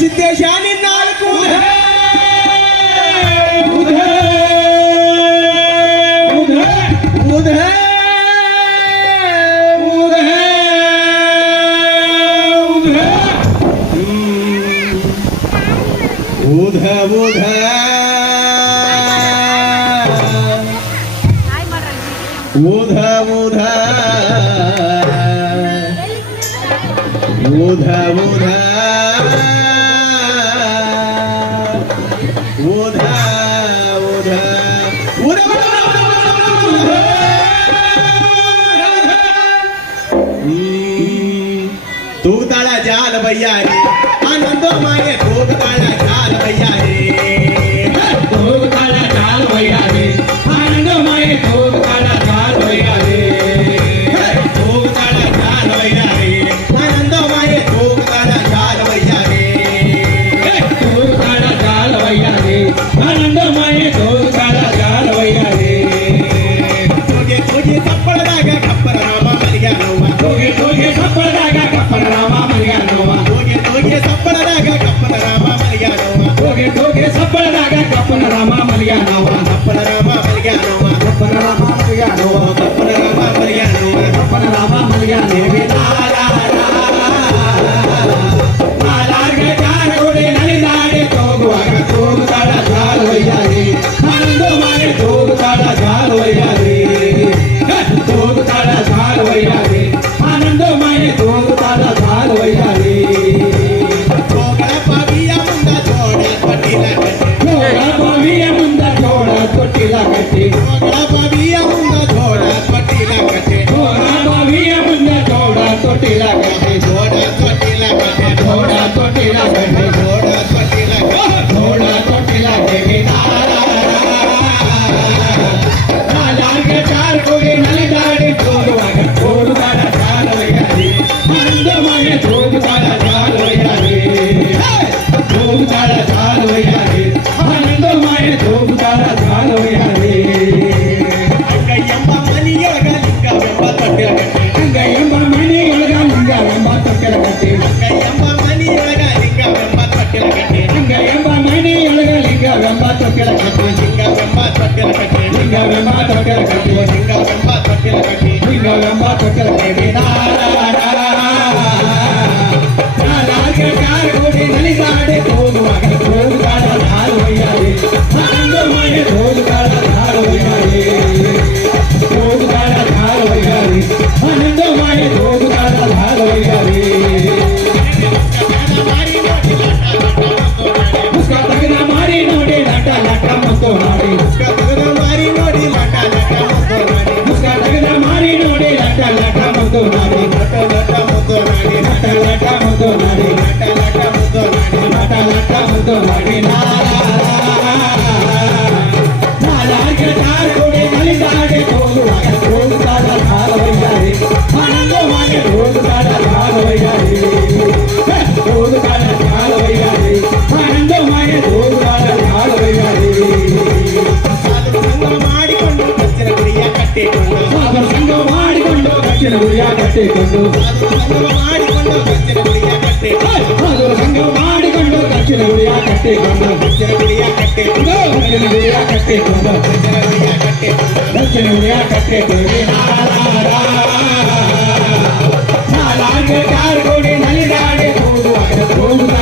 ಸಿದ್ದೇಶ ನಿನ್ನಾಲ್ಕು तूगताळा जाल भैया रे आनंदो माये तूगताळा जाल भैया रे तूगताळा जाल भैया रे आनंदो माये तूगताळा जाल भैया रे तूगताळा जाल भैया रे आनंदो माये तूगताळा जाल भैया रे तूगताळा जाल भैया रे आनंदो माये तूगताळा जाल भैया रे तुझे तुझे सप्पळದಾಗ ಕಪ್ಪರ ರಾಮ ಮಲಿಗ ನೋವ तुझे तुझे सप्पळದಾಗ ಕಪ್ಪರ ರಾಮ ಮಲಿಗ ನೋವ तुझे तुझे सप्पळದಾಗ ಕಪ್ಪರ ರಾಮ ಮಲಿಗ ನೋವ तुझे तुझे सप्पळದಾಗ ಕಪ್ಪರ ರಾಮ ಮಲಿಗ ನೋವ ಕಪ್ಪರ ರಾಮ ಮಲಿಗ ನೋವ ಕಪ್ಪರ ರಾಮ ಮಲಿಗ ನೋವ ಕಪ್ಪರ ರಾಮ ಮಲಿಗ ನೋವ ಕಪ್ಪರ ರಾಮ ಮಲಿಗ ದೇವಿ ನಾಲಾರ್ಗ ಚಾರ ಕೊಡೆ ನಲಿದಾಡೆ ತೋಗುವಾಗ ತೋಗುತ್ತಾಳ ಜಾಲ ವೈಯಾರಿ ಆನಂದ ಮಾರೆ ತೋಗುತ್ತಾಳ ಜಾಲ ವೈಯಾರಿ ತೋಗುತ್ತಾಳ ಜಾಲ ವೈಯಾರಿ ಆನಂದ ಮಾರೆ ತೋಗುತ್ತಾಳ ಜಾಲ ವೈಯಾರಿ ತೋಗಳ ಪಾವಿಯ ಮುಂದ ಜೋಡ ತೊಟ್ಟಿಲ ಕಟ್ಟಿ ತೋಗಳ ಪಾವಿಯ ಮುಂದ ಜೋಡ ತೊಟ್ಟಿಲ ಕಟ್ಟಿ ತೋಗಳ ಪಾವಿಯ ಮುಂದ ಜೋಡ ತೊಟ್ಟಿಲ ಕಟ್ಟಿ ತೋಗಳ ಪಾವಿಯ ಮುಂದ ಜೋಡ ತೊಟ್ಟಿಲ ಕಟ್ಟಿ ಜೋಡ ತೊಟ್ಟಿಲ ಕಟ್ಟಿ ಜೋಡ ತೊಟ್ಟಿಲ ಕಟ್ಟಿ ಜೋಡ ತೊಟ್ಟಿಲ ಕಟ್ಟಿ ಜೋಡ ತೊಟ್ಟಿಲ ಕಟ್ಟಿ ನಾಲಾರ್ಗ ಚಾರ ಕೊಡೆ ನಲಿದಾಡೆ ತೋರುವಾಗ ತೋರುತ್ತಾಳ ಜಾಲ ವೈಯಾರಿ ಆನಂದ ಮಾಯ ತೋರುತ್ತಾಳ ಜಾಲ ವೈಯಾರಿ ತೋರುತ್ತಾಳ ಜಾಲ ವೈಯಾರಿ ಆನಂದ ಮಾಯ ತೋರುತ್ತಾಳ ಜಾಲ ವೈಯಾರಿ ಅಂಗಯ್ಯಮ್ಮ ಮನಿಯೊಳಗ ಲಿಂಗವೆಂಬ ತೊಟ್ಟಿಲ ಕಟ್ಟಿ ಅಂಗಯ್ಯಮ್ಮ ಮನಿಯೊಳಗ ಲಿಂಗವೆಂಬ ತೊಟ್ಟಿಲ ಕಟ್ಟಿ ಅಂಗಯ್ಯಮ್ಮ ಮನಿಯೊಳಗ ಲಿಂಗವೆಂಬ ತೊಟ್ಟಿಲ ಕಟ್ಟಿ ಅಂಗಯ್ಯಮ್ಮ ಮನಿಯೊಳಗ ಲಿಂಗವೆಂಬ ತೊಟ್ಟಿಲ ಕಟ್ಟಿ ಲಿಂಗವೆಂಬ ತೊಟ್ಟಿಲ ಕಟ್ಟಿ ಲಿಂಗವೆಂಬ ತೊಟ್ಟಿಲ ಕಟ್ಟಿ ಲಿಂಗವೆಂಬ ತೊಟ್ಟಿಲ ಕಟ್ಟಿ ಲಿಂಗವೆಂಬ ತೊಟ್ಟಿಲ ಕಟ್ಟಿ ನಾಲಾರ್ಗ ಚಾರ ಕೊಡೆ ನಲಿದಾಡೆ ತೋಗುವಾಗ ತೋಗುತ್ತಾಳ ಜಾಲ ವೈಯಾರಿ ಆನಂದ ಮಾಯ ತೋಗುತ್ತಾಳ ಜಾಲ ವೈಯಾರಿ ತೋಗುತ್ತಾಳ ಜಾಲ ವೈಯಾರಿ ಆನಂದ ಮಾಯ ತೋಗುತ್ತಾಳ ಜಾಲ ವೈಯಾರಿ ಮುಸ್ಕ ತಗದ ಮಾರಿ ನೋಡಿ ಲಟ ಲಟ ಮತ್ತು ಮಾಡಿ ಮುಸ್ಕ ತಗದ ಮಾರಿ ನೋಡಿ ಲಟ ಲಟ ಮತ್ತು ಮಾಡಿ ಮುಸ್ಕ ತಗದ ಮಾರಿ ನೋಡಿ ಲಟ ಲಟ ಮತ್ತು ಮಾಡಿ ಲಟ ಲಟ ಮತ್ತು ಮಾಡಿ ಲಟ ಲಟ ಮತ್ತು ಮಾಡಿ ಲಟ ಲಟ ಮತ್ತು ಮಾಡಿ ಲಟ ಲಟ ಮತ್ತು ಮಾಡಿ ನಾಲಾರ್ಗ ಚಾರ ಕೊಡೆ ನಲಿದಾಡೆ ತೋಗುವಾಗ ತೋಗುತ್ತಾಳ ಜಾಲ ವೈಯಾರಿ ಆನಂದ ಮಾಯ ತೋಗುತ್ತಾಳ ಜಾಲ ವೈಯಾರಿ ತೋಗುತ್ತಾಳ ಜಾಲ ವೈಯಾರಿ ಆನಂದ ಮಾಯ ತೋಗುತ್ತಾಳ ಜಾಲ ವೈಯಾರಿ ಸಾಧು ಸಂಘ ಮಾಡಿಕೊಂಡು ಕಚ್ಚಿನ ಗುರಿಯ ಕಟ್ಟಿಕೊಂಡು ಸಾಧು ಸಂಘ ಮಾಡಿಕೊಂಡು ಕಚ್ಚಿನ ಗುರಿಯ ಕಟ್ಟಿಕೊಂಡು ಸಾಧು ಸಂಘ ಮಾಡಿಕೊಂಡು ಕಚ್ಚಿನ ಗುರಿಯ ಕಟ್ಟಿಕೊಂಡು ಸಾಧು ಸಂಘ ಮಾಡಿಕೊಂಡು ಕಚ್ಚಿನ ಗುರಿಯ ಕಟ್ಟಿಕೊಂಡು ಕಚ್ಚಿನ ಗುರಿಯ ಕಟ್ಟಿಕೊಂಡು ಕಚ್ಚಿನ ಗುರಿಯ ಕಟ್ಟಿಕೊಂಡು ಕಚ್ಚಿನ ಗುರಿಯ ಕಟ್ಟಿಕೊಂಡು ಕಚ್ಚಿನ ಗುರಿಯ ಕಟ್ಟಿಕೊಂಡು ನಾಲಾರ್ಗ ಚಾರ ಕೊಡೆ ನಲಿದಾಡೆ ತೋಗುವಾಗ ತೋಗುತ್ತಾಳ